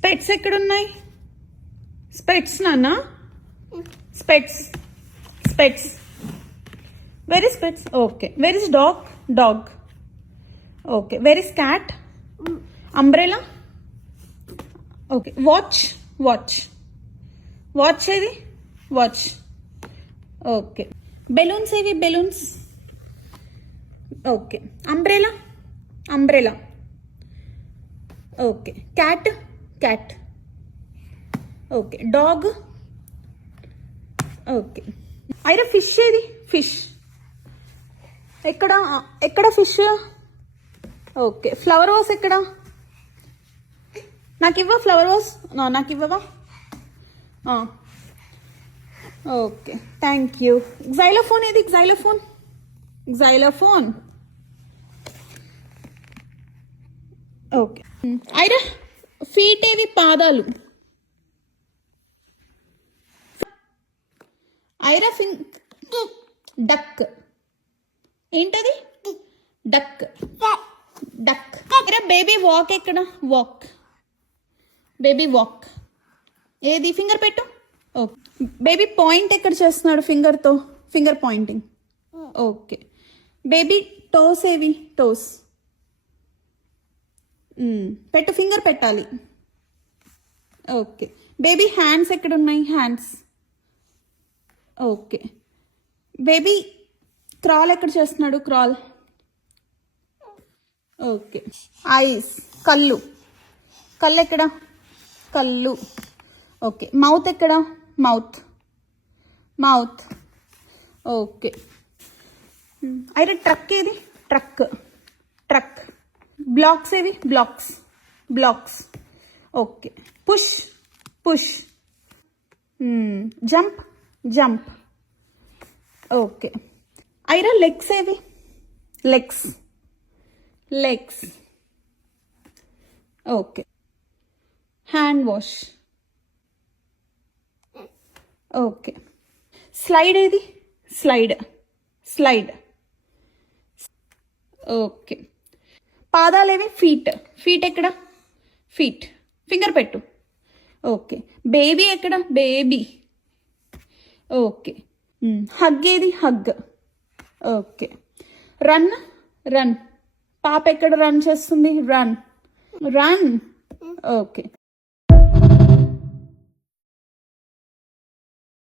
స్పెట్స్ ఎక్కడున్నాయి? స్పెట్స్ నాన్న, specs specs. Where is specs? Okay. Where is dog? Dog. Okay. Where is cat? Umbrella. Okay. Watch. Watch. Watch ఏది? Watch. Okay. Balloons ఏవి? Balloons. Okay. Umbrella. Umbrella. Okay. Cat. Cat. Okay. Dog. Okay. Aira fish ఏది? Fish. ఎక్కడ? ఎక్కడ fish? Okay. Flower vase ఎక్కడ? నాకు ఇవ్వ flower vase. నాకు ఇవ్వవా? ఓకే. Thank you. జైలోఫోన్ ఏది? Xylophone. Xylophone. Okay. Aira feet ఏవి? పాదాలు. ఐరా డక్. ఏంటది? Duck. Duck. Aira baby walk ఎక్కడ? వాక్. Baby walk. ఏది? ఫింగర్ పెట్టు. ఓకే. బేబీ పాయింట్ ఎక్కడ చేస్తున్నాడు ఫింగర్తో? Finger pointing. Okay. Baby toes ఏవి? టోస్. పెట్టు, ఫింగర్ పెట్టాలి. ఓకే. బేబీ హ్యాండ్స్ ఎక్కడ ఉన్నాయి? హ్యాండ్స్. ఓకే. బేబీ క్రాల్ ఎక్కడ చేస్తున్నాడు? క్రాల్. ఓకే. ఐస్. కళ్ళు. కళ్ళు ఎక్కడ? కళ్ళు. ఓకే. మౌత్ ఎక్కడ? మౌత్. మౌత్. ఓకే. అయితే ట్రక్ ఏది? ట్రక్. ట్రక్. బ్లాక్స్ ఏవి? Blocks. Blocks. Okay. Push. Push. Jump. Jump. Okay. Aira legs ఏవి? Legs. Legs. Okay. Hand wash. Okay. Slide ఏది? స్లైడ్. స్లైడ్. ఓకే. పాదాలేవి? ఫీట్. ఫీట్ ఎక్కడ? ఫీట్. ఫింగర్ పెట్టు. Okay. Baby ఎక్కడ? Baby. Okay. Hug ఏది? Hug. Okay. Run. Run. పాప ఎక్కడ run చేస్తుంది? రన్. రన్. ఓకే.